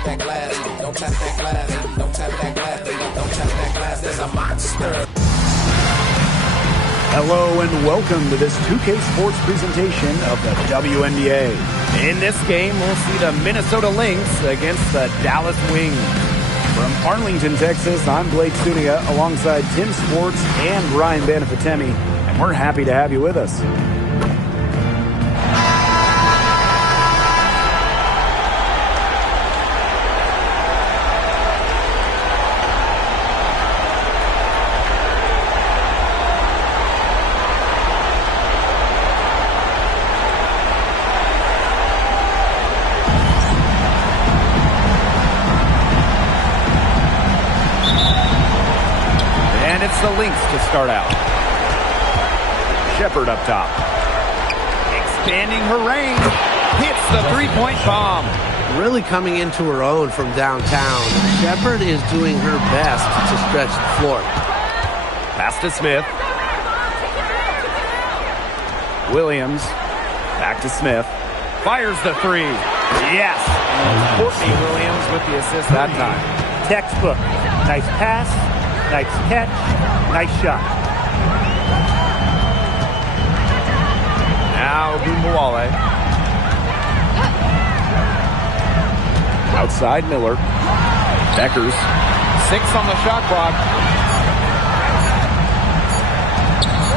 tap that glass. Don't tap that glass. Don't tap that glass. Don't tap that glass. There's a monster. Hello and welcome to this 2K Sports presentation of the WNBA. In this game, we'll see the Minnesota Lynx against the Dallas Wings. From Arlington, Texas, I'm Blake Studia alongside Tim Sports and Ryan Banafitemi, and we're happy to have you with us. The Lynx to start out. Shepard up top. Expanding her range. Hits the three-point bomb. Really coming into her own from downtown. Shepard is doing her best to stretch the floor. Pass to Smith. Williams. Back to Smith. Fires the three. Yes. Courtney Williams with the assist that time. Textbook. Nice pass. Nice catch, nice shot. Now Gumbawale. Outside Miller. Beckers. 6 on the shot clock.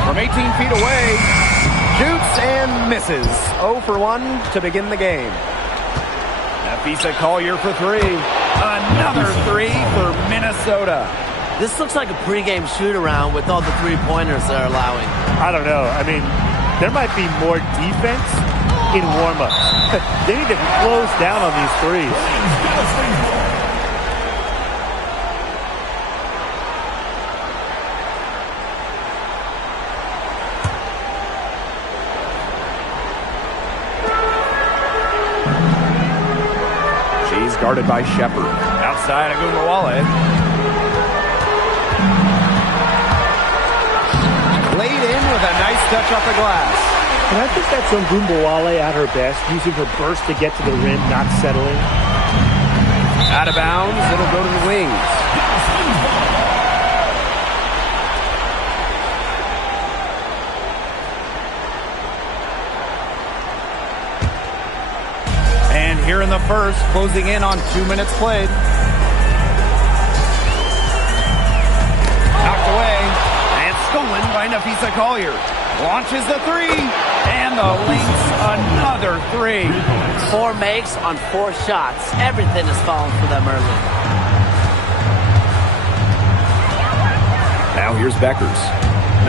From 18 feet away. Shoots and misses. 0 for 1 to begin the game. Nafisa Collier for 3. Another 3 for Minnesota. This looks like a pregame shoot-around with all the three-pointers they're allowing. I don't know. I mean, there might be more defense in warm-ups. They need to close down on these threes. She's guarded by Shepard. Outside of Gumbawale. Laid in with a nice touch off the glass. And I think that's on Gumbawale at her best, using her burst to get to the rim, not settling. Out of bounds, it'll go to the Wings. And here in the first, closing in on 2 minutes played. Knocked away. Stolen by Nafisa Collier. Launches the three. And the Lynx another 3. 4 makes on 4 shots. Everything is falling for them early. Now here's Beckers.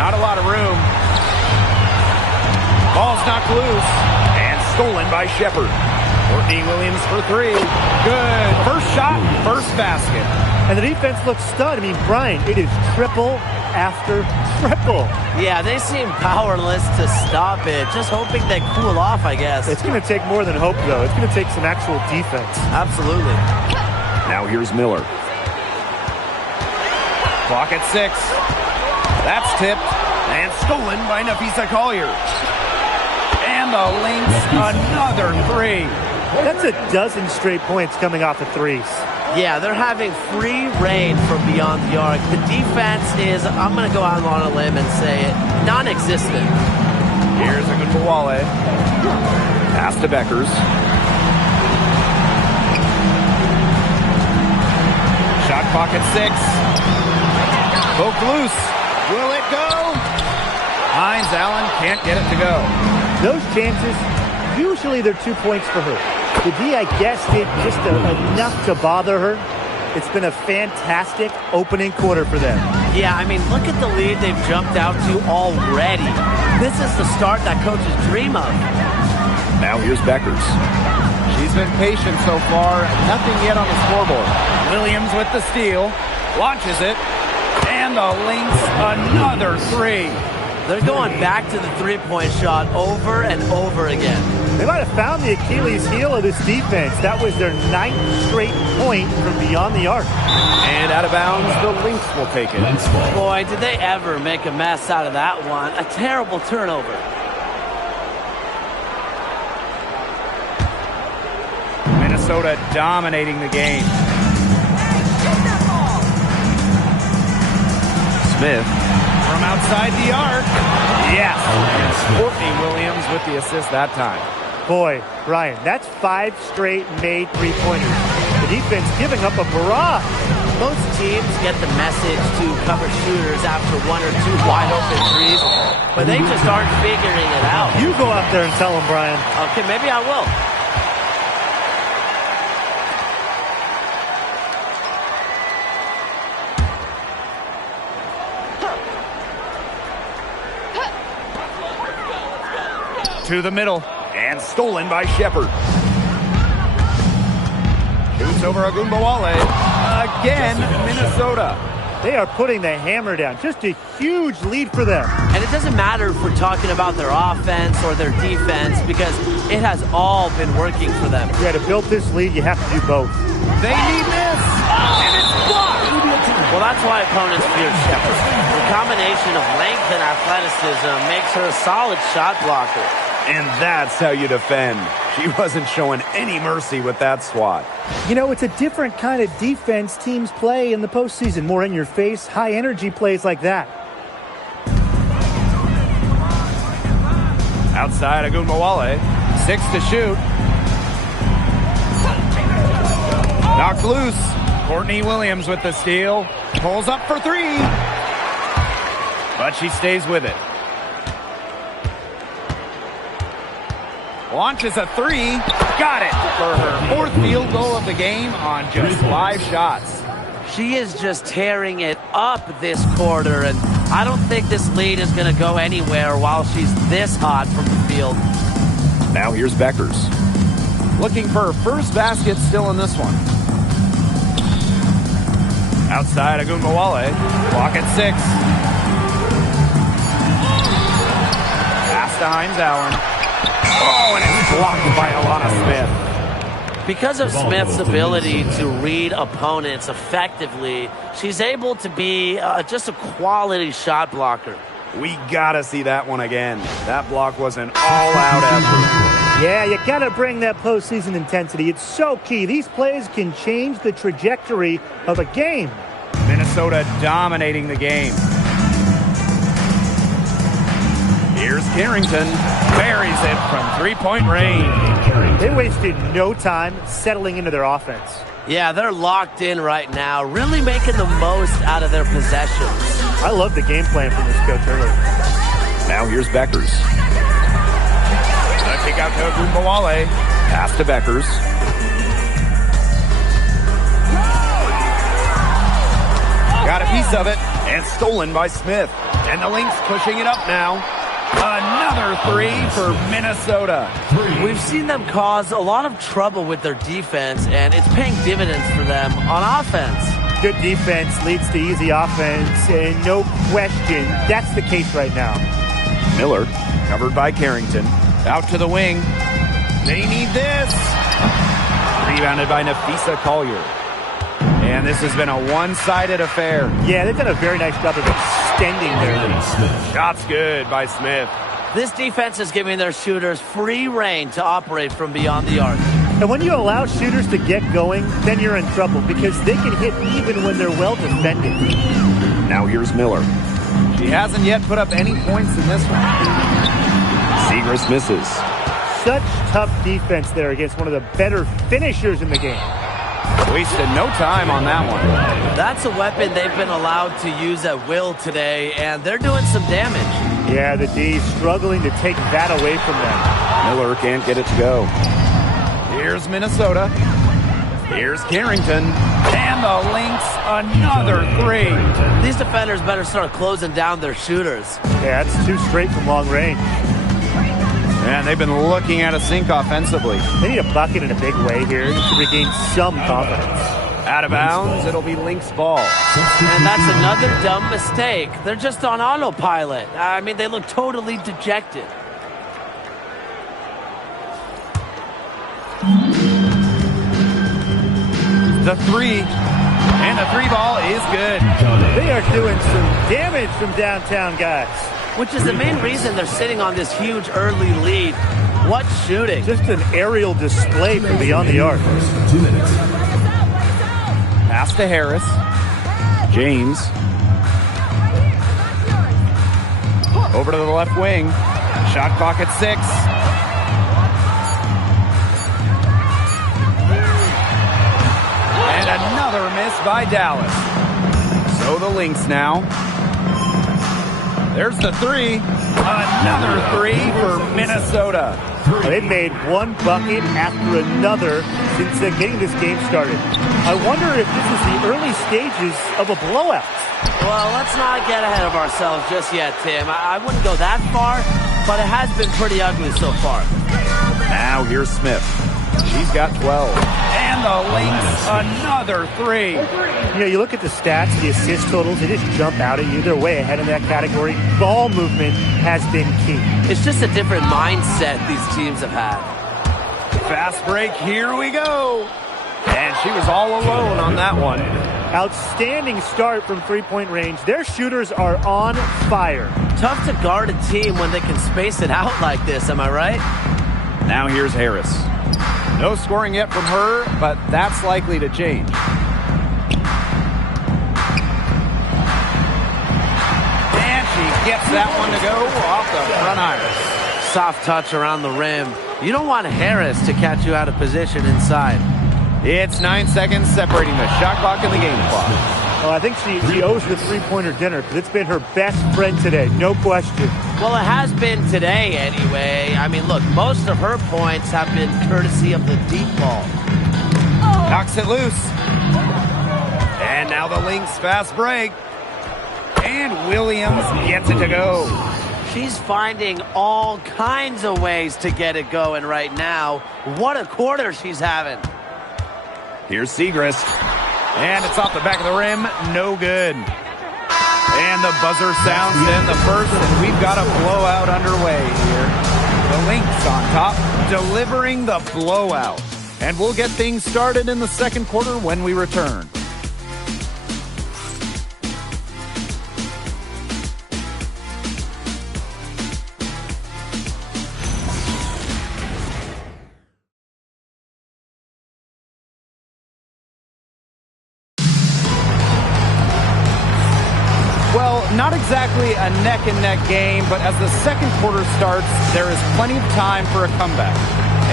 Not a lot of room. Ball's knocked loose. And stolen by Shepard. Courtney Williams for 3. Good. First shot, first basket. And the defense looks stunned. I mean, Brian, it is triple after triple. Yeah, they seem powerless to stop it. Just hoping they cool off, I guess. It's going to take more than hope, though. It's going to take some actual defense. Absolutely. Now here's Miller. Clock at 6. That's tipped and stolen by Nafisa Collier. And the Lynx another 3. That's a dozen straight points coming off of threes. Yeah, they're having free reign from beyond the arc. The defense is, I'm going to go out on a limb and say it, non-existent. Here's a good Gumbawale. Pass to Beckers. Shot clock at 6. Poked loose. Will it go? Hines Allen can't get it to go. Those chances, usually they're 2 points for her. The D, I guess, did just enough to bother her. It's been a fantastic opening quarter for them. Yeah, I mean, look at the lead they've jumped out to already. This is the start that coaches dream of. Now here's Beckers. She's been patient so far. Nothing yet on the scoreboard. Williams with the steal. Launches it. And the Lynx another 3. They're going back to the three-point shot over and over again. They might have found the Achilles heel of this defense. That was their 9th straight point from beyond the arc. And out of bounds, the Lynx will take it. Boy, did they ever make a mess out of that one. A terrible turnover. Minnesota dominating the game. Smith from outside the arc. Yes. And Courtney Williams with the assist that time. Boy, Ryan, that's 5 straight made three-pointers. The defense giving up a barrage. Most teams get the message to cover shooters after 1 or 2 wide-open threes, but they just aren't figuring it out. You go out there and tell them, Brian. Okay, maybe I will. To the middle, and stolen by Shepard. Shoots over Agumbawale. Again, Minnesota. They are putting the hammer down. Just a huge lead for them. And it doesn't matter if we're talking about their offense or their defense, because it has all been working for them. Yeah, to build this lead, you have to do both. They need this, and it's blocked. Well, that's why opponents fear Shepard. The combination of length and athleticism makes her a solid shot blocker. And that's how you defend. She wasn't showing any mercy with that swat. You know, it's a different kind of defense teams play in the postseason. More in your face, high energy plays like that. Outside Agumbawale. 6 to shoot. Knocked loose. Courtney Williams with the steal. Pulls up for 3. But she stays with it. Launches a 3. Got it for her 4th field goal of the game on just 5 shots. She is just tearing it up this quarter, and I don't think this lead is going to go anywhere while she's this hot from the field. Now here's Beckers. Looking for her first basket still in this one. Outside Agumbawale. Clock at 6. Pass to Hines Allen. Oh, and it's blocked by Alana Smith. Because of Smith's ability to read opponents effectively, she's able to be just a quality shot blocker. We gotta see that one again. That block was an all-out effort. Yeah, you gotta bring that postseason intensity. It's so key. These plays can change the trajectory of a game. Minnesota dominating the game. Here's Carrington. Buries it from 3-point range. They wasted no time settling into their offense. Yeah, they're locked in right now, really making the most out of their possessions. I love the game plan from this coach early. Now here's Beckers. The kick out to Agumbawale. Pass to Beckers. Got a piece of it, and stolen by Smith. And the Lynx pushing it up now. Another 3 for Minnesota. We've seen them cause a lot of trouble with their defense, and it's paying dividends for them on offense. Good defense leads to easy offense, and no question, that's the case right now. Miller, covered by Carrington. Out to the wing. They need this. Rebounded by Nafisa Collier. And this has been a one-sided affair. Yeah, they've done a very nice job of extending their lead. Shots good by Smith. This defense is giving their shooters free reign to operate from beyond the arc. And when you allow shooters to get going, then you're in trouble because they can hit even when they're well defended. Now here's Miller. She hasn't yet put up any points in this one. Zegras misses. Such tough defense there against one of the better finishers in the game. Wasted no time on that one. That's a weapon they've been allowed to use at will today, and they're doing some damage. Yeah, the D struggling to take that away from them. Miller can't get it to go. Here's Minnesota. Here's Carrington. And the Lynx, another 3. These defenders better start closing down their shooters. Yeah, that's 2 straight from long range. And they've been looking at a sink offensively. They need a bucket in a big way here to regain some confidence. Out of bounds, it'll be Lynx ball. And that's another dumb mistake. They're just on autopilot. I mean, they look totally dejected. The 3. And the 3 ball is good. They are doing some damage from downtown, guys. Which is the main reason they're sitting on this huge early lead. What shooting. Just an aerial display from beyond the arc. 2 minutes. Pass to Harris. James. Over to the left wing. Shot clock at 6. And another miss by Dallas. So the Lynx now. There's the 3. Another 3 for Minnesota. They've made one bucket after another since getting this game started. I wonder if this is the early stages of a blowout. Well, let's not get ahead of ourselves just yet, Tim. I wouldn't go that far, but it has been pretty ugly so far. Now here's Smith. She's got 12. And the Lynx, another 3. You know, you look at the stats, the assist totals, they just jump out at you. They're way ahead in that category. Ball movement has been key. It's just a different mindset these teams have had. Fast break, here we go. And she was all alone on that one. Outstanding start from three-point range. Their shooters are on fire. Tough to guard a team when they can space it out like this, am I right? Now here's Harris. No scoring yet from her, but that's likely to change. And she gets that one to go off the front iron. Soft touch around the rim. You don't want Harris to catch you out of position inside. It's 9 seconds separating the shot clock and the game clock. Oh, I think she owes the three-pointer dinner because it's been her best friend today, no question. Well, it has been today anyway. I mean, look, most of her points have been courtesy of the deep ball. Knocks it loose. And now the Lynx fast break. And Williams gets it to go. She's finding all kinds of ways to get it going right now. What a quarter she's having. Here's Segrist. And it's off the back of the rim. No good. And the buzzer sounds in the first, and we've got a blowout underway here. The Lynx on top, delivering the blowout. And we'll get things started in the second quarter when we return. Not exactly a neck-and-neck game, but as the second quarter starts, there is plenty of time for a comeback.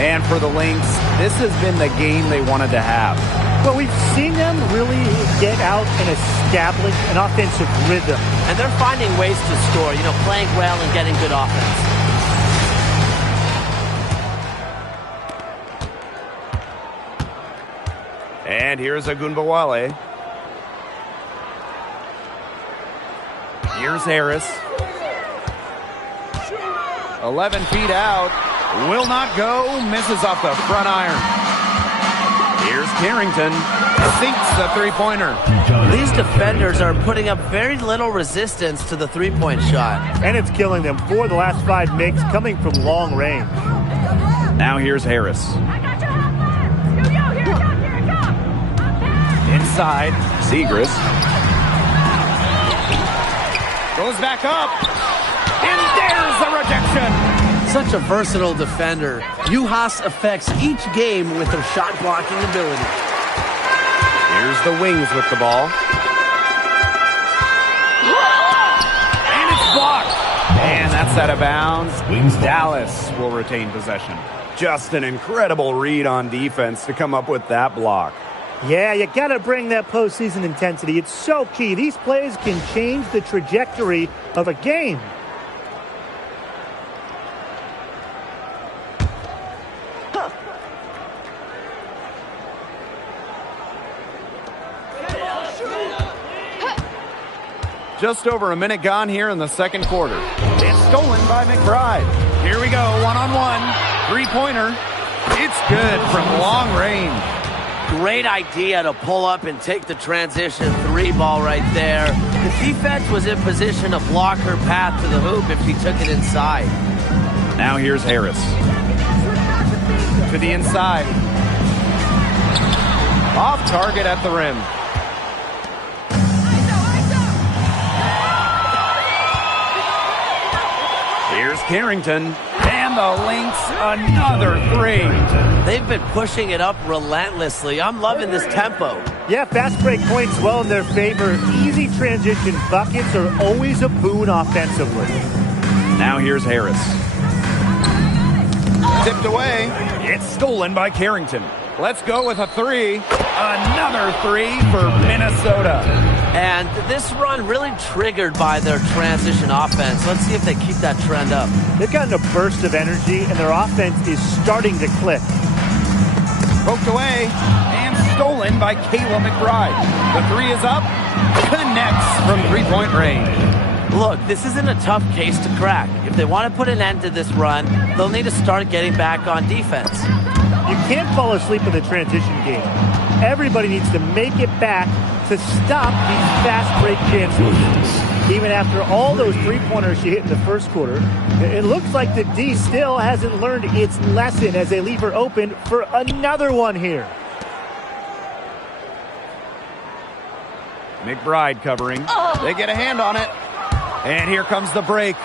And for the Lynx, this has been the game they wanted to have. Well, we've seen them really get out and establish an offensive rhythm. And they're finding ways to score, you know, playing well and getting good offense. And here's Agunbawale. Here's Harris. 11 feet out. Will not go. Misses off the front iron. Here's Carrington. Sinks the three-pointer. These defenders are putting up very little resistance to the three-point shot. And it's killing them. 4 of the last 5 makes coming from long range. Now here's Harris. Inside. Segrist. Goes back up, and there's the rejection. Such a versatile defender. Juhas affects each game with her shot blocking ability. Here's the Wings with the ball. And it's blocked. And that's out of bounds. Dallas will retain possession. Just an incredible read on defense to come up with that block. Yeah, you got to bring that postseason intensity. It's so key. These plays can change the trajectory of a game. Just over a minute gone here in the second quarter. It's stolen by McBride. Here we go, one-on-one. Three-pointer. It's good from long range. Great idea to pull up and take the transition 3 ball right there. The defense was in position to block her path to the hoop if she took it inside. Now here's Harris. To the inside. Off target at the rim. Here's Carrington. And And the Lynx, another three. They've been pushing it up relentlessly. I'm loving this tempo. Yeah, fast break points well in their favor. Easy transition buckets are always a boon offensively. Now here's Harris. Tipped away. It's stolen by Carrington. Let's go with a three. Another three for Minnesota. And this run really triggered by their transition offense. Let's see if they keep that trend up. They've gotten a burst of energy, and their offense is starting to click. Poked away and stolen by Kayla McBride. The three is up. Connects from three-point range. Look, this isn't a tough case to crack. If they want to put an end to this run, they'll need to start getting back on defense. You can't fall asleep in the transition game. Everybody needs to make it back to stop these fast break chances. Even after all those three-pointers she hit in the first quarter, it looks like the D still hasn't learned its lesson as they leave her open for another one here. McBride covering. They get a hand on it. And here comes the break.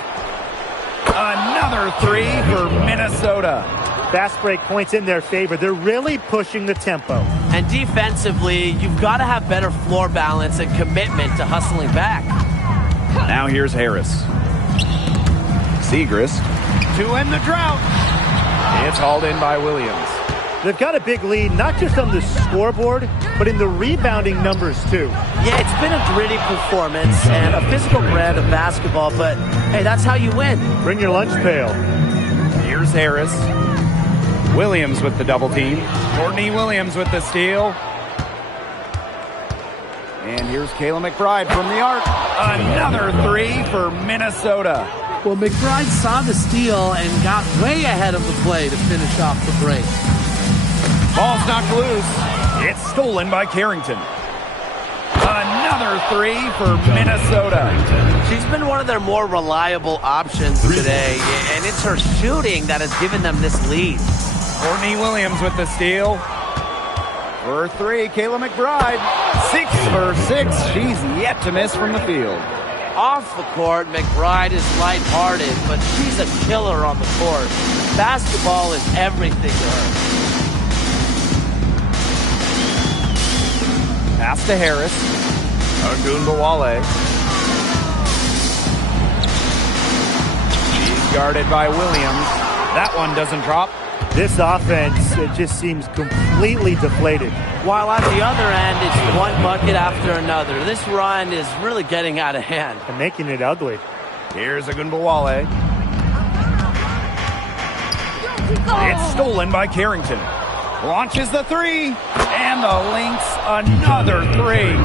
Another three for Minnesota. Fast break points in their favor. They're really pushing the tempo. And defensively, you've got to have better floor balance and commitment to hustling back. Now here's Harris. Segrist. To end the drought. It's hauled in by Williams. They've got a big lead, not just on the scoreboard, but in the rebounding numbers, too. Yeah, it's been a gritty performance and a physical brand of basketball, but, hey, that's how you win. Bring your lunch pail. Here's Harris. Williams with the double team. Courtney Williams with the steal. And here's Kayla McBride from the arc. Another three for Minnesota. Well, McBride saw the steal and got way ahead of the play to finish off the break. Ball's knocked loose. It's stolen by Carrington. Another three for Minnesota. She's been one of their more reliable options today, and it's her shooting that has given them this lead. Courtney Williams with the steal. For three, Kayla McBride. 6 for 6. She's yet to miss from the field. Off the court, McBride is lighthearted, but she's a killer on the court. Basketball is everything to her. Pass to Harris. Ogunbowale. She's guarded by Williams. That one doesn't drop. This offense, it just seems completely deflated. While at the other end, it's one bucket after another. This run is really getting out of hand. And making it ugly. Here's Ogunbowale. It's stolen by Carrington. Launches the three. And the Lynx, another three.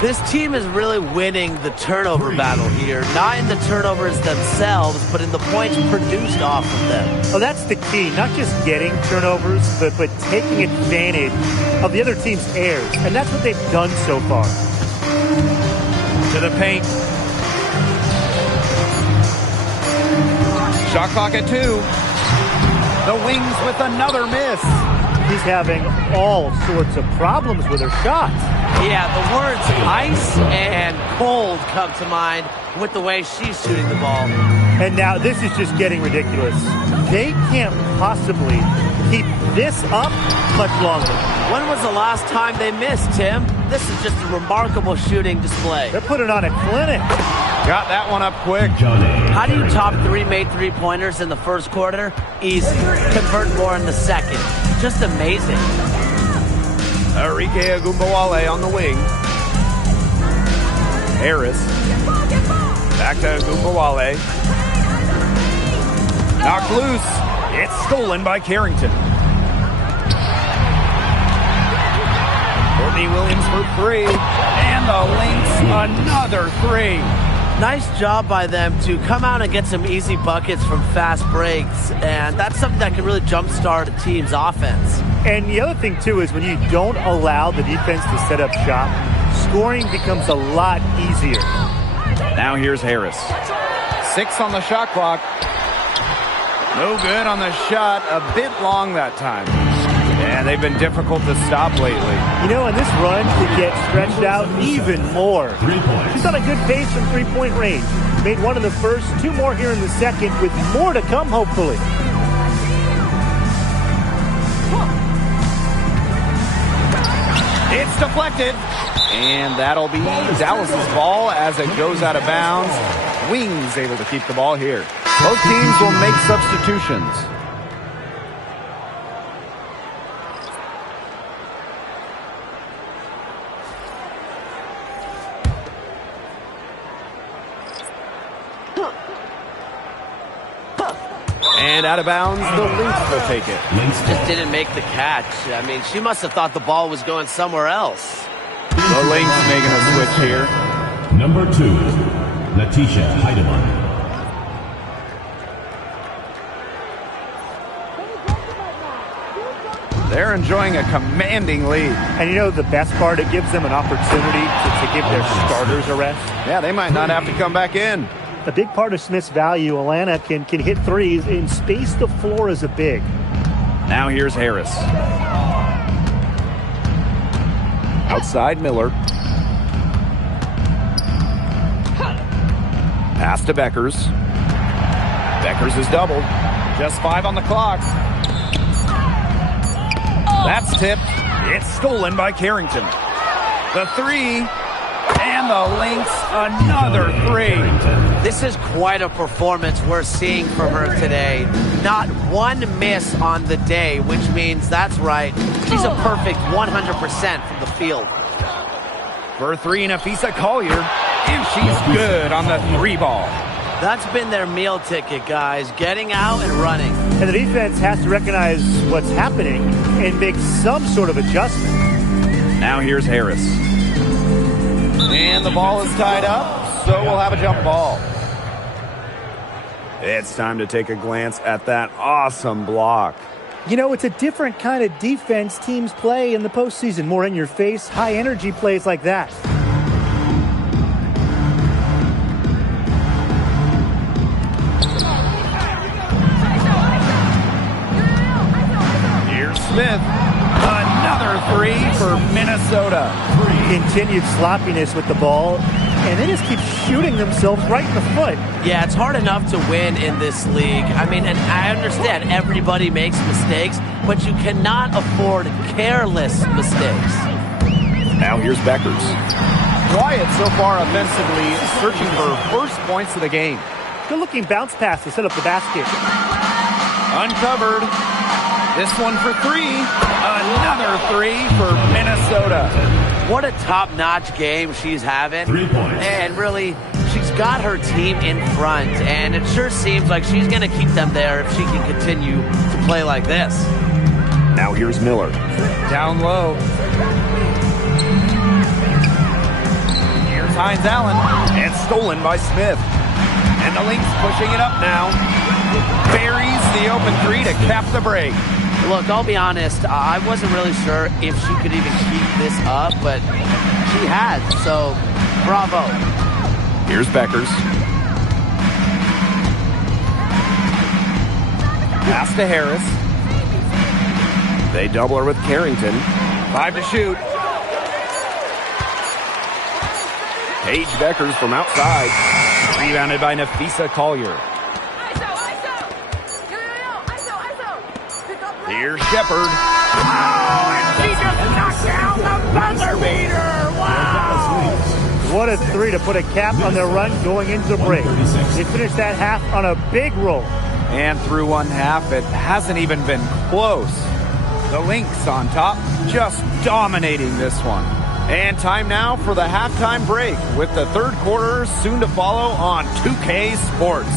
This team is really winning the turnover battle here. Not in the turnovers themselves, but in the points produced off of them. Oh, that's the key. Not just getting turnovers, but taking advantage of the other team's errors. And that's what they've done so far. To the paint. Shot clock at 2. The Wings with another miss. She's having all sorts of problems with her shots. Yeah, the words ice and cold come to mind with the way she's shooting the ball. And now this is just getting ridiculous. They can't possibly keep this up much longer. When was the last time they missed, Tim? This is just a remarkable shooting display. They're putting on a clinic. Got that one up quick. How do you top 3 made three-pointers in the first quarter? Easy. Convert more in the second. Just amazing. Arike Ogunbowale on the wing. Harris. Back to Ogunbowale. Knocked loose. It's stolen by Carrington. Courtney Williams for 3. And the Lynx, another 3. Nice job by them to come out and get some easy buckets from fast breaks, and that's something that can really jumpstart a team's offense. And the other thing, too, is when you don't allow the defense to set up shop, scoring becomes a lot easier. Now here's Harris. 6 on the shot clock. No good on the shot. A bit long that time. And they've been difficult to stop lately. You know, and this run could get stretched out even more. She's on a good pace from three-point range. Made one in the first, two more here in the second, with more to come, hopefully. It's deflected. And that'll be Dallas's ball as it goes out of bounds. Wings able to keep the ball here. Both teams will make substitutions. And out of bounds, the Lynx will take it. Just didn't make the catch. I mean, she must have thought the ball was going somewhere else. The Lynx making a switch here. Number 2, Letitia Heidemann. They're enjoying a commanding lead. And you know the best part, it gives them an opportunity to give their starters a rest. Yeah, they might not have to come back in. A big part of Smith's value, Alana can hit threes and space the floor as a big. Now here's Harris. Outside Miller. Pass to Beckers. Beckers is doubled. Just 5 on the clock. That's tipped. It's stolen by Carrington. The 3. And the Lynx, another 3. This is quite a performance we're seeing from her today. Not one miss on the day, which means, that's right, she's a perfect 100% from the field. For 3, Nafisa Collier, and she's good on the 3 ball. That's been their meal ticket, guys, getting out and running. And the defense has to recognize what's happening and make some sort of adjustment. Now here's Harris. And the ball is tied up, so we'll have a jump ball. It's time to take a glance at that awesome block. You know, it's a different kind of defense teams play in the postseason. More in your face, high energy plays like that. Here's Smith. Another 3 for Minnesota. Continued sloppiness with the ball, and they just keep shooting themselves right in the foot. Yeah, it's hard enough to win in this league. I mean, and I understand everybody makes mistakes, but you cannot afford careless mistakes. Now here's Beckers. Quiet so far offensively, searching for first points of the game. Good-looking bounce pass to set up the basket. Uncovered. This one for 3. Another 3 for Minnesota. What a top-notch game she's having. 3 points. And really, she's got her team in front, and it sure seems like she's going to keep them there if she can continue to play like this. Now here's Miller. Down low. Here's Hines Allen. And stolen by Smith. And the Lynx pushing it up now. Buries the open 3 to cap the break. Look, I'll be honest, I wasn't really sure if she could even keep this up, but she has, so bravo. Here's Beckers. Pass to Harris. They double her with Carrington. 5 to shoot. Paige Beckers from outside. Rebounded by Nafisa Collier. Here's Shepard. Oh, and she just knocked down the buzzer beater. Wow. What a 3 to put a cap on their run going into the break. They finished that half on a big roll. And through one half, it hasn't even been close. The Lynx on top, just dominating this one. And time now for the halftime break, with the third quarter soon to follow on 2K Sports.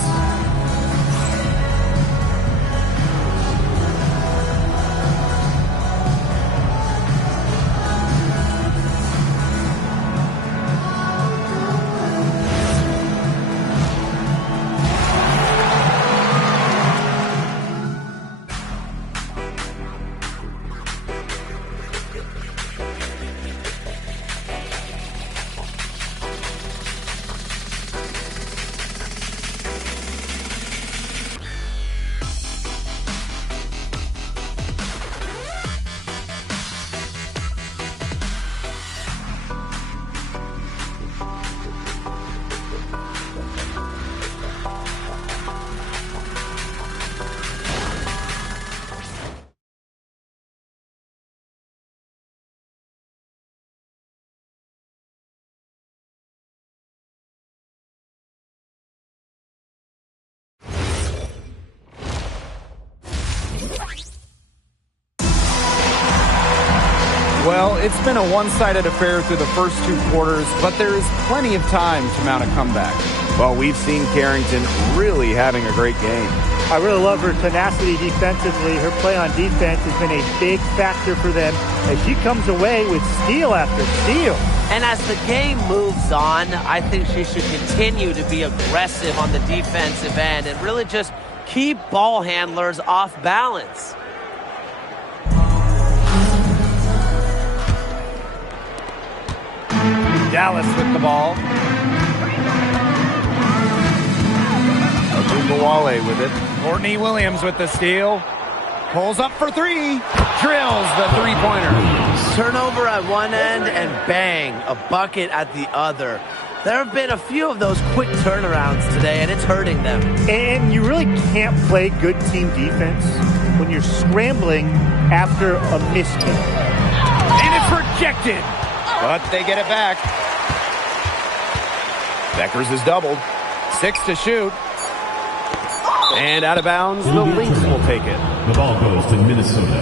Well, it's been a one-sided affair through the first 2 quarters, but there is plenty of time to mount a comeback. Well, we've seen Carrington really having a great game. I really love her tenacity defensively. Her play on defense has been a big factor for them as she comes away with steal after steal. And as the game moves on, I think she should continue to be aggressive on the defensive end and really just keep ball handlers off balance. Dallas with the ball. Ogunbowale with it. Courtney Williams with the steal. Pulls up for 3. Drills the three-pointer. Turnover at one end and bang, a bucket at the other. There have been a few of those quick turnarounds today, and it's hurting them. And you really can't play good team defense when you're scrambling after a mistake. And it's rejected. But they get it back. Beckers is doubled. 6 to shoot. And out of bounds, the Lynx will take it. The ball goes to Minnesota.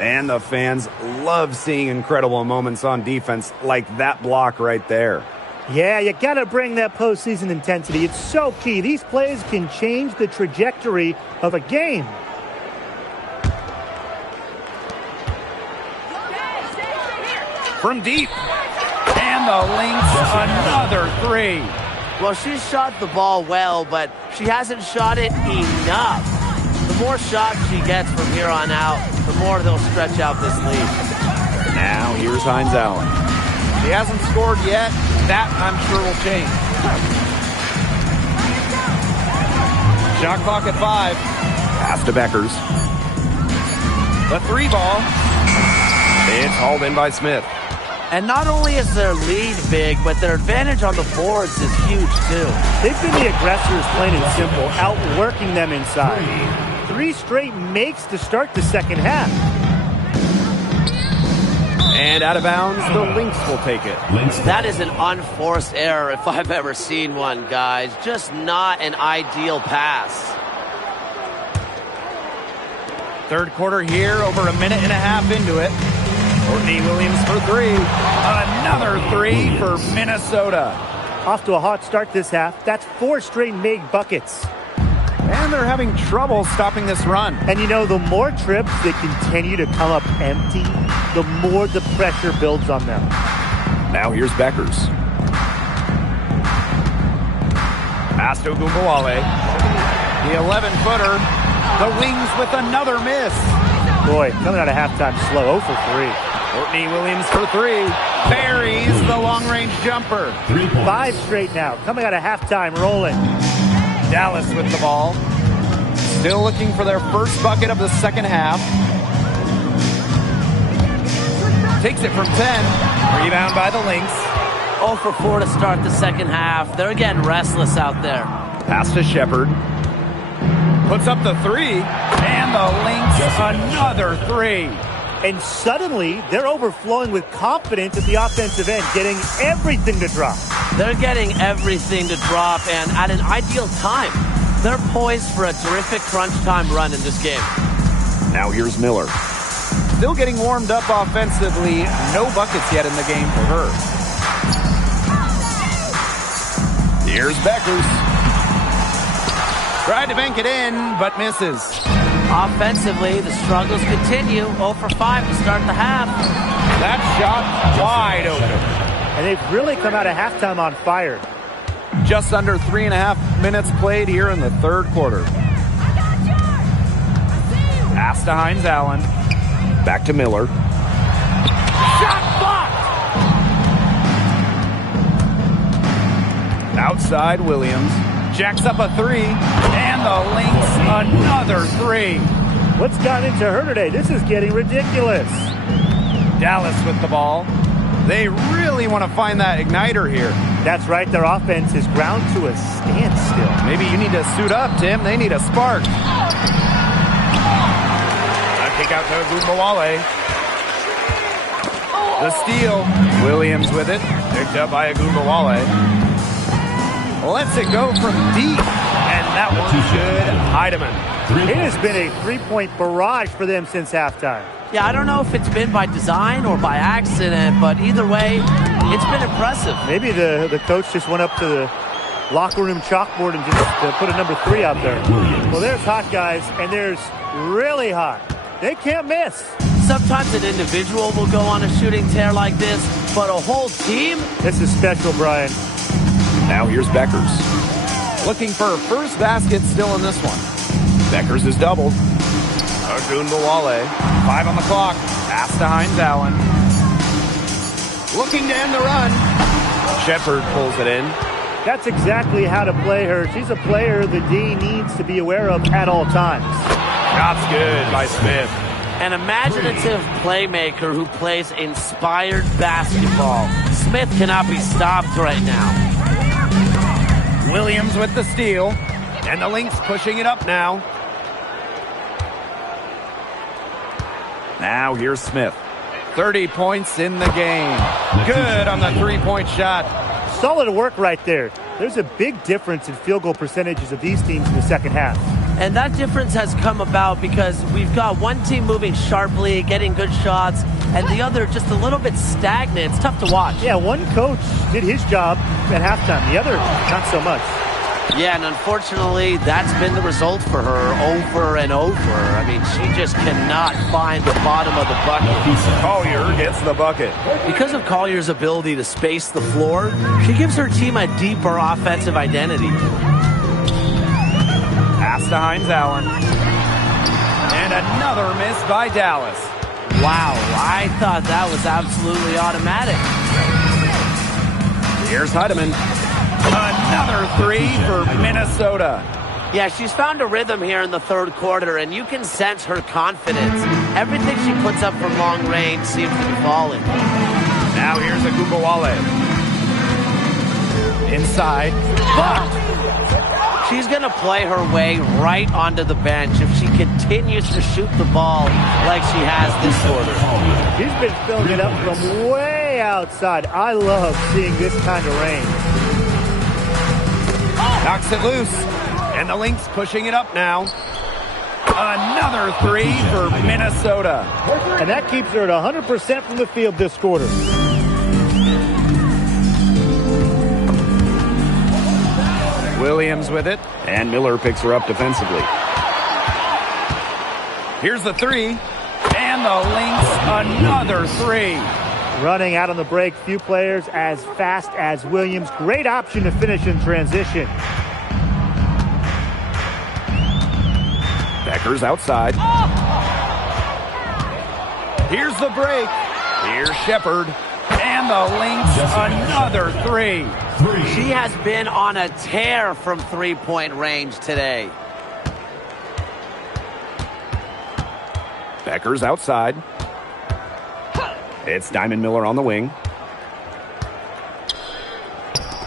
And the fans love seeing incredible moments on defense like that block right there. Yeah, you got to bring that postseason intensity. It's so key. These plays can change the trajectory of a game. From deep. And the Lynx, another 3. Well, she shot the ball well, but she hasn't shot it enough. The more shots she gets from here on out, the more they'll stretch out this lead. Now here's Hines Allen. He hasn't scored yet. That, I'm sure, will change. Shot clock at 5. Pass to Beckers. The 3 ball. It's hauled in by Smith. And not only is their lead big, but their advantage on the boards is huge, too. They've been the aggressors, plain and simple, outworking them inside. 3 straight makes to start the second half. And out of bounds, the Lynx will take it. That is an unforced error if I've ever seen one, guys. Just not an ideal pass. Third quarter here, over a minute and a half into it. Courtney Williams for 3. Another 3 for Minnesota. Off to a hot start this half. That's 4 straight made buckets. And they're having trouble stopping this run. And you know, the more trips they continue to come up empty, the more the pressure builds on them. Now here's Beckers. Pass to Ogunbowale. The 11-footer. The Wings with another miss. Boy, coming out of halftime slow, 0 for 3. Courtney Williams for 3. Buries the long-range jumper. 3 points. 5 straight now. Coming out of halftime, rolling. Dallas with the ball. Still looking for their first bucket of the second half. Takes it from 10. Rebound by the Lynx. 0 for 4 to start the second half. They're getting restless out there. Pass to Shepard. Puts up the 3. And the Lynx another 3. And suddenly, they're overflowing with confidence at the offensive end, getting everything to drop. They're getting everything to drop, and at an ideal time. They're poised for a terrific crunch time run in this game. Now here's Miller. Still getting warmed up offensively. No buckets yet in the game for her. Here's Beckers. Tried to bank it in, but misses. Offensively, the struggles continue. 0 for 5 to start the half. That shot wide open. And they've really come out of halftime on fire. Just under 3.5 minutes played here in the third quarter. Pass to Hines Allen. Back to Miller. Shot blocked! Outside Williams. Jacks up a 3. And the Lynx another 3. What's gotten into her today? This is getting ridiculous. Dallas with the ball. They really want to find that igniter here. That's right. Their offense is ground to a standstill. Maybe you need to suit up, Tim. They need a spark. A kick out to Ogunbowale. The steal. Williams with it. Picked up by Ogunbowale. Lets it go from deep. And that one's good. Heidemann. It has been a 3-point barrage for them since halftime. Yeah, I don't know if it's been by design or by accident, but either way, it's been impressive. Maybe the coach just went up to the locker room chalkboard and just put a number 3 out there. Well, there's hot, guys, and there's really hot. They can't miss. Sometimes an individual will go on a shooting tear like this, but a whole team? This is special, Brian. Now here's Beckers. Looking for her first basket still in this one. Beckers is doubled. Agunbowale. 5 on the clock. Pass to Hines Allen. Looking to end the run. Shepard pulls it in. That's exactly how to play her. She's a player the D needs to be aware of at all times. Shot's good by Smith. An imaginative playmaker who plays inspired basketball. Smith cannot be stopped right now. Williams with the steal. And the Lynx pushing it up now. Now here's Smith. 30 points in the game. Good on the three-point shot. Solid work right there. There's a big difference in field goal percentages of these teams in the second half. And that difference has come about because we've got one team moving sharply, getting good shots, and the other just a little bit stagnant. It's tough to watch. Yeah, one coach did his job at halftime. The other, not so much. Yeah, and unfortunately, that's been the result for her over and over. I mean, she just cannot find the bottom of the bucket. Collier gets the bucket. Because of Collier's ability to space the floor, she gives her team a deeper offensive identity. Pass to Hines Allen. And another miss by Dallas. Wow, I thought that was absolutely automatic. Here's Heidemann. Another 3 for Minnesota. Yeah, she's found a rhythm here in the third quarter, and you can sense her confidence. Everything she puts up from long range seems to be falling. Now here's Agunbowale. Inside. She's going to play her way right onto the bench if she continues to shoot the ball like she has this quarter. She's been filling it up from way outside. I love seeing this kind of range. Knocks it loose. And the Lynx pushing it up now. Another 3 for Minnesota. And that keeps her at 100% from the field this quarter. Williams with it. And Miller picks her up defensively. Here's the 3. And the Lynx, another 3. Running out on the break, few players as fast as Williams. Great option to finish in transition. Beckers outside. Here's the break. Here's Shepard. And the Lynx, another 3. She has been on a tear from three-point range today. Beckers outside. It's Diamond Miller on the wing.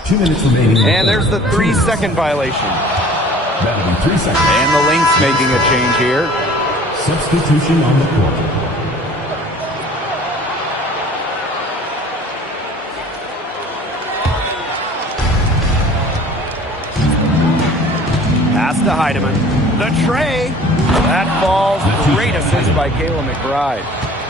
2 minutes remaining. And there's the 3-second violation. That'll be 3 seconds. And the Lynx making a change here. Substitution on the court. Pass to Heidemann. The tray. That falls. Great assist by Kayla McBride.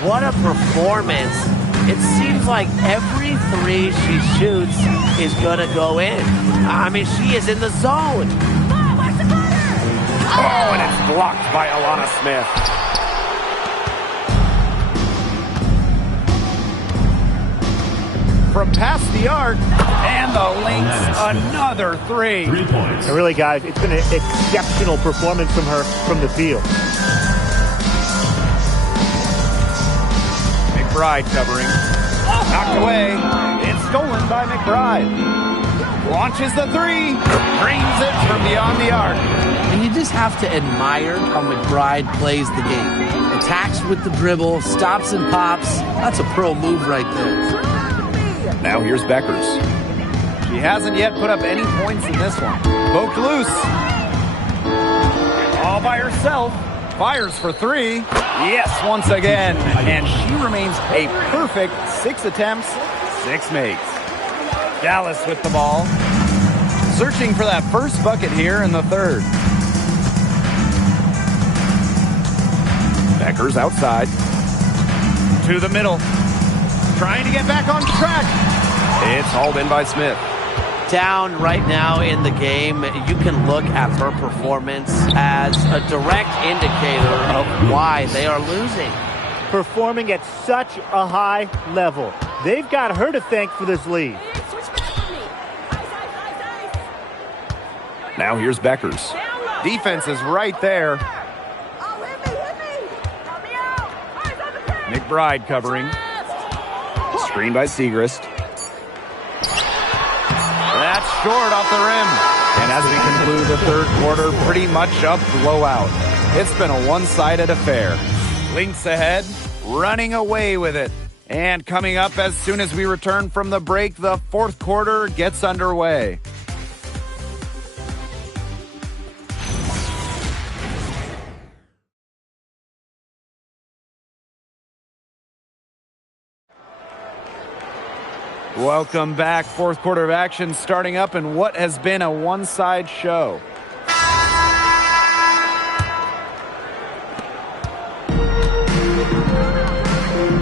What a performance. It seems like every 3 she shoots is going to go in. I mean, she is in the zone. Oh, and it's blocked by Alana Smith. From past the arc, and the Lynx, another 3. 3 points. And really, guys, it's been an exceptional performance from her from the field. McBride covering. Knocked away. It's stolen by McBride. Launches the 3. Dreams it from beyond the arc. And you just have to admire how McBride plays the game. Attacks with the dribble, stops and pops. That's a pro move right there. Now here's Beckers. She hasn't yet put up any points in this one. Poked loose. All by herself. Fires for 3. Yes, once again. And she remains a perfect 6 attempts, 6 makes. Dallas with the ball. Searching for that first bucket here in the third. Beckers outside. To the middle. Trying to get back on track. It's hauled in by Smith. Down right now in the game, you can look at her performance as a direct indicator of why they are losing. Performing at such a high level. They've got her to thank for this lead. Now here's Beckers. Defense is right there. McBride covering. Screen by Segrist. That's short off the rim. And as we conclude the third quarter, pretty much a blowout. It's been a one-sided affair. Lynx ahead, running away with it. And coming up as soon as we return from the break, the fourth quarter gets underway. Welcome back. Fourth quarter of action starting up in what has been a one-side show.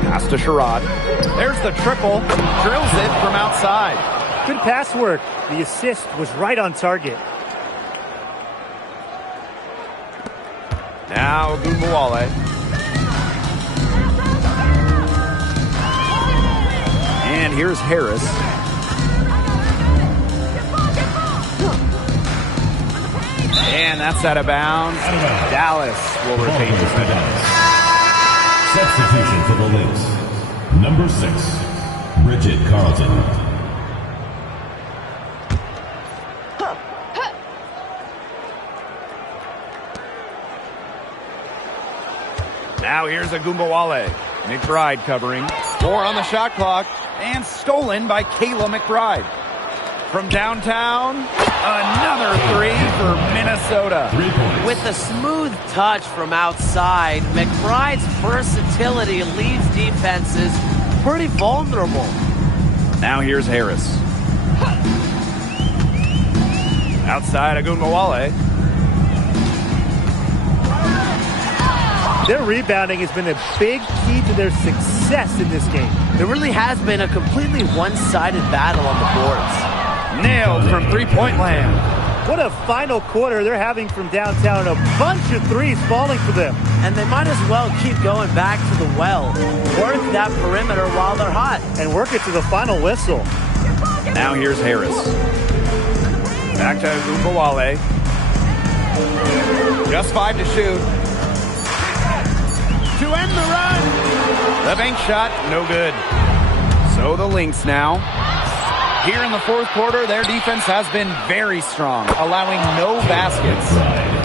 Pass to Sherrod. There's the triple. Drills it from outside. Good pass work. The assist was right on target. Now Gumbawale. And here's Harris. And that's out of bounds. Dallas will retain possession. Substitution for the Lynx. Number 6, Bridget Carlton. Now here's a Gumbawale. McBride covering. 4 on the shot clock. And stolen by Kayla McBride. From downtown, another three for Minnesota. 3 points. With a smooth touch from outside, McBride's versatility leaves defenses pretty vulnerable. Now here's Harris. Outside Agunmawale. Their rebounding has been a big key to their success in this game. It really has been a completely one-sided battle on the boards. Nailed from three-point land. What a final quarter they're having from downtown. A bunch of threes falling for them. And they might as well keep going back to the well. Work that perimeter while they're hot. And work it to the final whistle. Now here's Harris. Back to Agunmawale. Just 5 to shoot. To end the run. The bank shot, no good. So the Lynx now. Here in the fourth quarter, their defense has been very strong, allowing no baskets.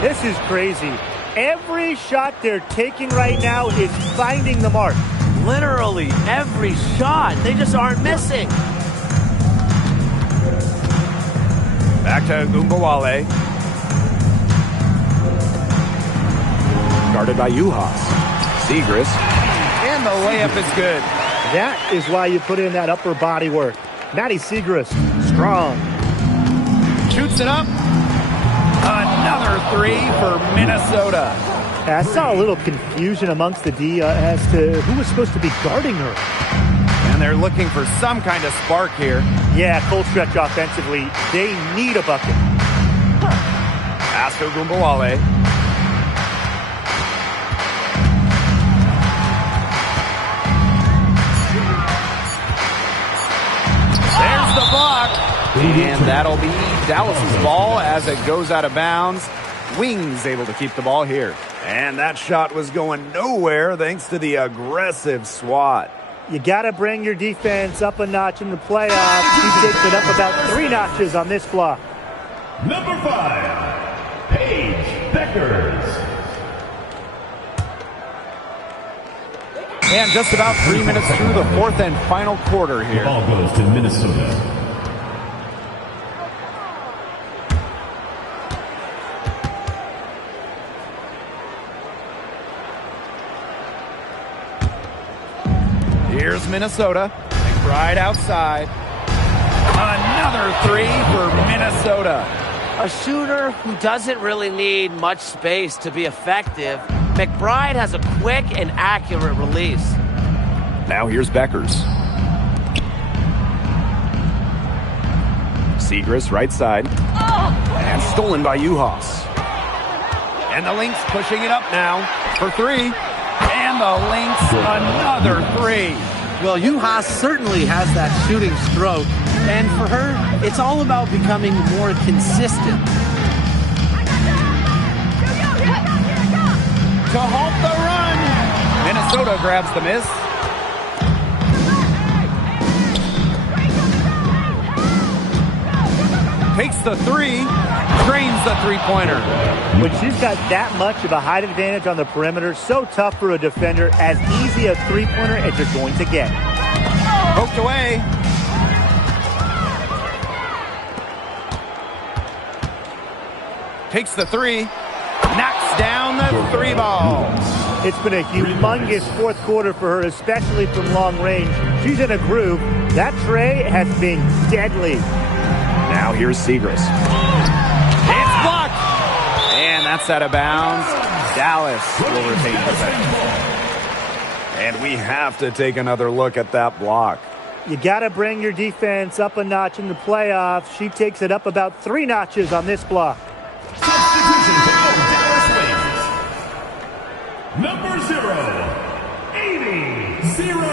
This is crazy. Every shot they're taking right now is finding the mark. Literally every shot. They just aren't missing. Back to Gumbawale. Guarded by Uhas. Segrist. And the layup is good. That is why you put in that upper body work. Maddie Segrist, strong. Shoots it up. Another three for Minnesota. I saw a little confusion amongst the D as to who was supposed to be guarding her. And they're looking for some kind of spark here. Yeah, cold stretch offensively. They need a bucket. Pass to Gumbawale. There's the block. And that'll be Dallas's ball as it goes out of bounds. Wings able to keep the ball here. And that shot was going nowhere thanks to the aggressive swat. You got to bring your defense up a notch in the playoffs. She takes it up about 3 notches on this block. Number 5, Paige Beckers. And just about 3 minutes through the fourth and final quarter The here. ball goes to Minnesota. Here's Minnesota. McBride outside. Another three for Minnesota. A shooter who doesn't really need much space to be effective, McBride has a quick and accurate release. Now here's Beckers. Segrist right side. And stolen by Uhas. And the Lynx pushing it up now for three. And the Lynx another three. Well, Uhas certainly has that shooting stroke. And for her, it's all about becoming more consistent. To halt the run. Minnesota grabs the miss. Takes the three, drains the three-pointer. When she's got that much of a height advantage on the perimeter, so tough for a defender, as easy a three-pointer as you're going to get. Poked away. Takes the three, knocks down the three ball. It's been a humongous fourth quarter for her, especially from long range. She's in a groove. That tray has been deadly. Now here's Segrist. It's blocked. And that's out of bounds. Dallas will retain possession. And we have to take another look at that block. You got to bring your defense up a notch in the playoffs. She takes it up about 3 notches on this block. Substitution for the Dallas Wings. Number 0, 80-0.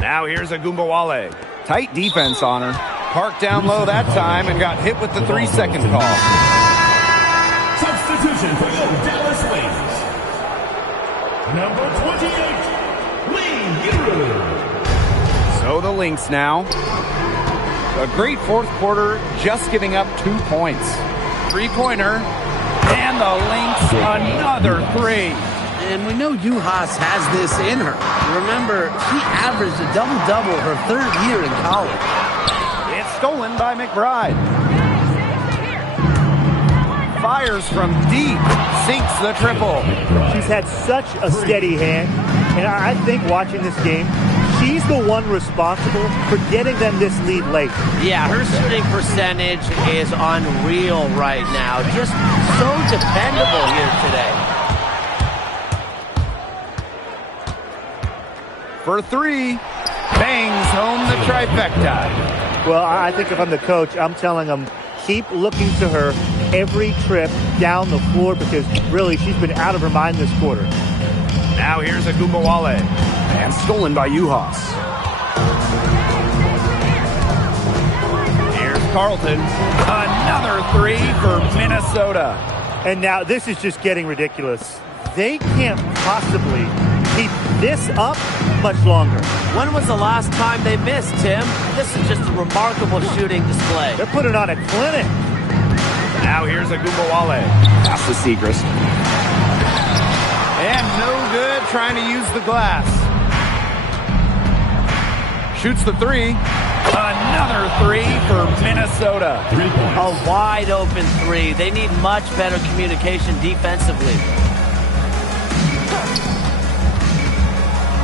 Now here's Agumbawale. Tight defense on her. Parked down low that time and got hit with the 3-second call. Substitution for the Dallas Wings. Number 28, Lee Giroux. So the Lynx now. A great fourth quarter, just giving up 2 points. Three-pointer. And the Lynx another three. And we know Uhas has this in her. Remember, she averaged a double-double her 3rd year in college. It's stolen by McBride. Fires from deep, sinks the triple. She's had such a steady hand, and I think watching this game, she's the one responsible for getting them this lead late. Yeah, her shooting percentage is unreal right now. Just so dependable here today. For three, bangs home the trifecta. Well, I think if I'm the coach, I'm telling them, keep looking to her every trip down the floor because really she's been out of her mind this quarter. Now here's Agumbawale. And stolen by Uhas. Here's Carlton. Another three for Minnesota. And now this is just getting ridiculous. They can't possibly keep this up much longer. When was the last time they missed, Tim? This is just a remarkable shooting display. They're putting on a clinic. Now here's Agumbawale. Pass to Segrist. And no good trying to use the glass. Shoots the three. Another three for Minnesota. 3 points. A wide open three. They need much better communication defensively.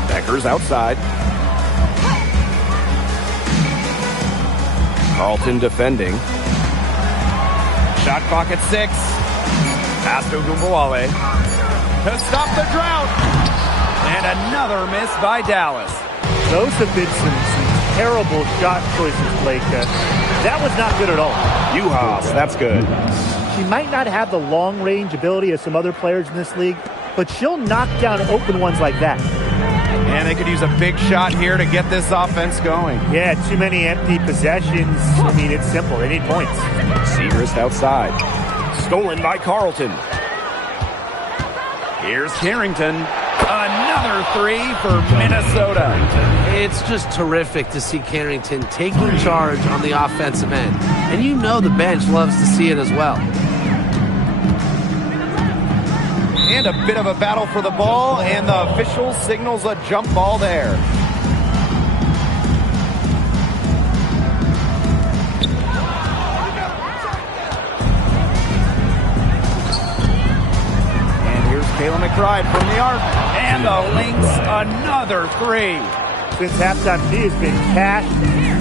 Beckers outside. Carlton defending. Shot clock at 6. Pass to Agumbawale. To stop the drought. And another miss by Dallas. Those have been some terrible shot choices, Blake. That was not good at all. Uhas, that's good. She might not have the long-range ability of some other players in this league, but she'll knock down open ones like that. And they could use a big shot here to get this offense going. Yeah, too many empty possessions. I mean, it's simple. They need points. Segrist outside. Stolen by Carlton. Here's Carrington. Another three for Minnesota. It's just terrific to see Carrington taking charge on the offensive end. And you know the bench loves to see it as well. And a bit of a battle for the ball, and the official signals a jump ball there. And here's Kayla McBride from the arc. And the Lynx, another three. Since halftime, she has been cash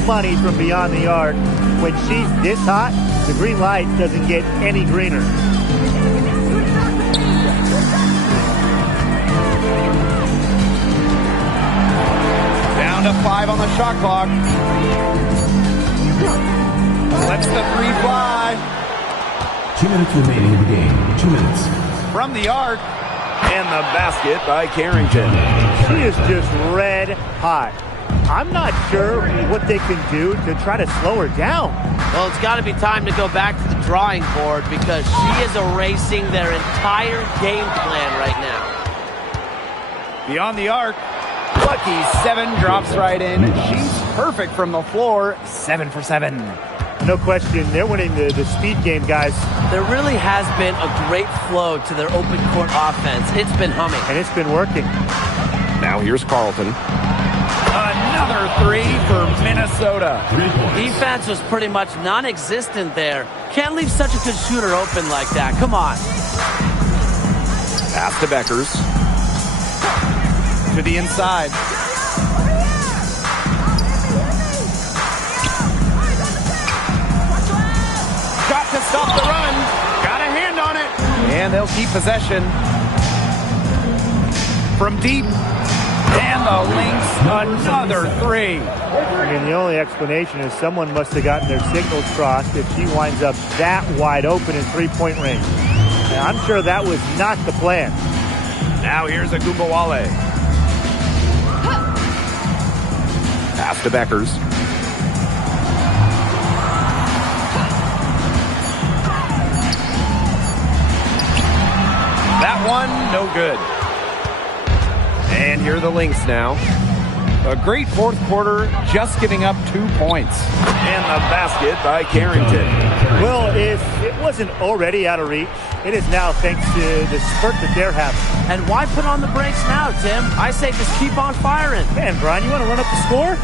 money from beyond the arc. When she's this hot, the green light doesn't get any greener. Down to 5 on the shot clock. Lets the 3 fly. 2 minutes remaining in the game. 2 minutes. From the arc. And the basket by Carrington. She is just red hot. I'm not sure what they can do to try to slow her down. Well, it's got to be time to go back to the drawing board because she is erasing their entire game plan right now. Beyond the arc. Lucky 7 drops right in. She's perfect from the floor. 7 for 7. No question, they're winning the speed game, guys. There really has been a great flow to their open court offense. It's been humming. And it's been working. Now here's Carlton. Another 3 for Minnesota. Defense was pretty much non-existent there. Can't leave such a good shooter open like that. Come on. Pass to Beckers. To the inside. Got to stop the run. Got a hand on it. And they'll keep possession. From deep. And the Lynx, another 3. I mean, the only explanation is someone must have gotten their signals crossed if she winds up that wide open in three-point range. And I'm sure that was not the plan. Now here's Agumbawale. Pass to Beckers. That one, no good. And here are the Lynx now. A great fourth quarter, just giving up 2 points. And the basket by Carrington. Well, if it wasn't already out of reach, it is now thanks to the spurt that they're having. And why put on the brakes now, Tim? I say just keep on firing. Man, Brian, you want to run up the score?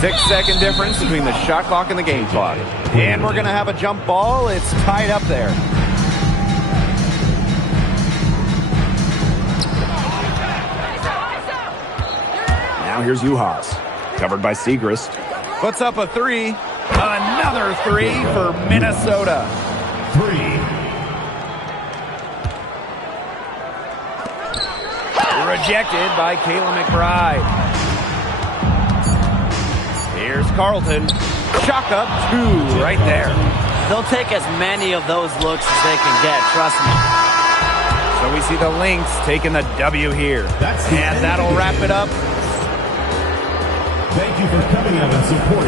6-second difference between the shot clock and the game clock. And we're going to have a jump ball. It's tied up there. Now here's Uhas. Covered by Segrist. Puts up a 3. Another 3 for Minnesota. 3. Rejected by Kayla McBride. Here's Carlton. Chalk up 2 right there. They'll take as many of those looks as they can get, trust me. So we see the Lynx taking the W here. That's the and that'll wrap it up. Thank you for coming out and supporting